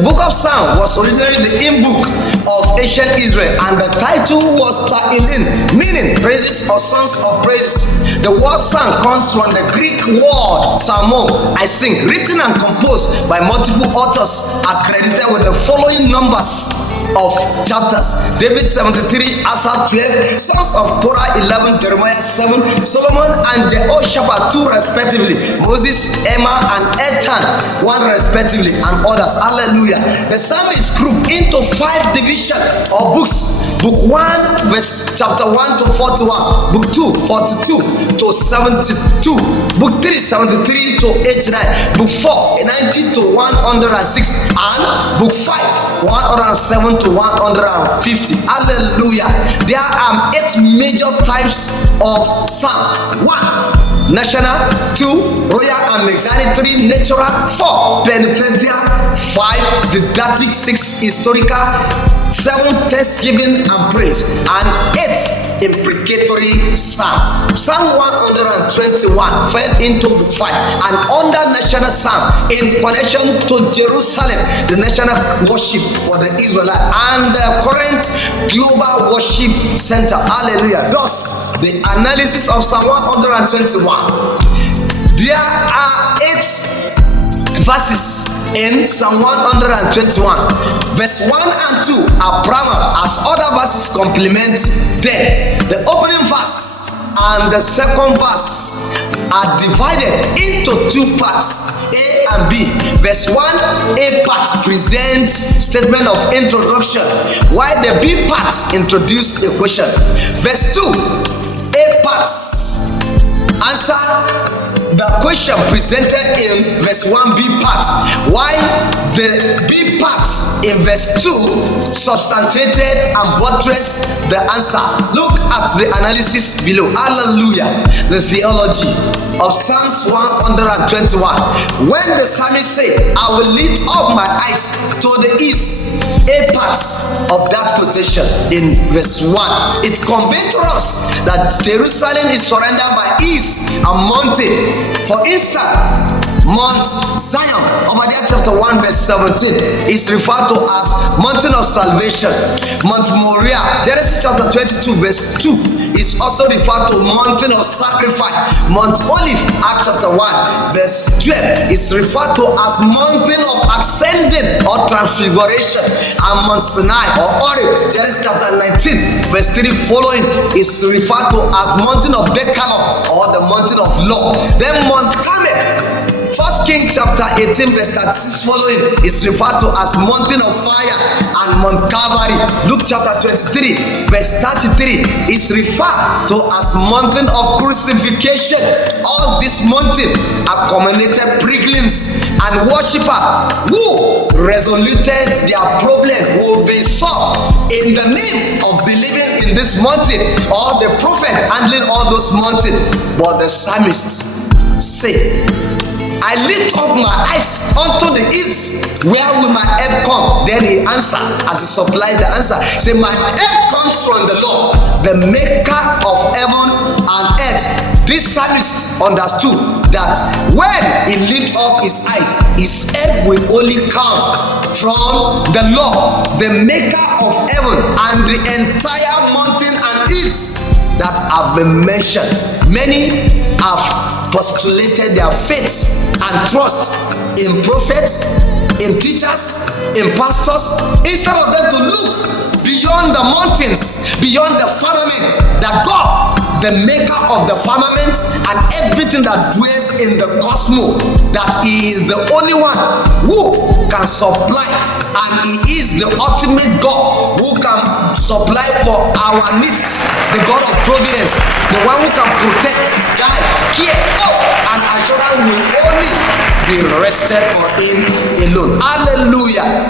The book of Psalms was originally the hymn book of ancient Israel, and the title was Ta'ilin, meaning praises or songs of praise. The word psalm comes from the Greek word psalmon, I sing, written and composed by multiple authors, are credited with the following numbers of chapters: David 73, Asaph 12, Sons of Korah 11, Jeremiah 7, Solomon and Jehoshaphat 2 respectively, Moses, Emma and Ethan 1 respectively, and others. Hallelujah. The psalm is grouped into 5 divisions or books. Book 1 verse chapter 1 to 41, book 2 42 to 72, book 3 73 to 89, book 4 90 to 106, and book 5 107 to 150. Hallelujah. There are 8 major types of psalm. 1. National. 2. Royal and Messianic. 3. Natural. 4. Penitential. 5. Didactic. 6. Historical. 7. Thanksgiving and praise. And 8. Imprecatory psalm. Psalm 121 fell into book 5 and under national psalm in connection to Jerusalem, the national worship for the Israelites and the current global worship center. Hallelujah. Thus, the analysis of Psalm 121. There are 8 verses in Psalm 121. Verse 1 and 2 are primary, as other verses complement them. The opening verse and the second verse are divided into 2 parts, A and B. Verse 1, A part presents statement of introduction, while the B part introduces a question. Verse 2, A parts answer the question presented in verse 1b part, while the b part in verse 2 substantiated and buttressed the answer. Look at the analysis below. Hallelujah. The theology of Psalms 121. When the psalmist said, I will lift up my eyes to the east, a part of that quotation in verse 1, it conveys to us that Jerusalem is surrounded by east and mountain. For instance, Mount Zion, Obadiah chapter 1 verse 17, is referred to as mountain of salvation. Mount Moriah, Genesis chapter 22 verse 2, is also referred to mountain of sacrifice. Mount Olive, Acts chapter 1 verse 12, is referred to as mountain of ascending or transfiguration. And Mount Sinai or Horeb, Genesis chapter 19 verse 3 following, is referred to as mountain of Decalogue or the mountain of law. Then Mount Carmel, 1 Kings chapter 18 verse 36 following, is referred to as mountain of fire. And Mount Calvary, Luke chapter 23 verse 33, is referred to as mountain of crucifixion. All these mountains accommodated pilgrims and worshippers who resoluted their problem will be solved in the name of believing in this mountain, or the prophet handling all those mountains. But the psalmist say, I lift up my eyes unto the east, where will my help come? Then he answered, as he supplied the answer, he said, my help comes from the Lord, the maker of heaven and earth. This psalmist understood that when he lifted up his eyes, his help will only come from the Lord, the maker of heaven and the entire mountain and hills that have been mentioned. Many have postulated their faith and trust in prophets, in teachers, in pastors, instead of them to look beyond the mountains, beyond the firmament, that God, the maker of the firmament and everything that dwells in the cosmos, that he is the only one who can supply, and he is the ultimate God who can supply for our needs, the God of providence, the one who can protect, guide, care, and assurance will only be rested on him alone. Hallelujah.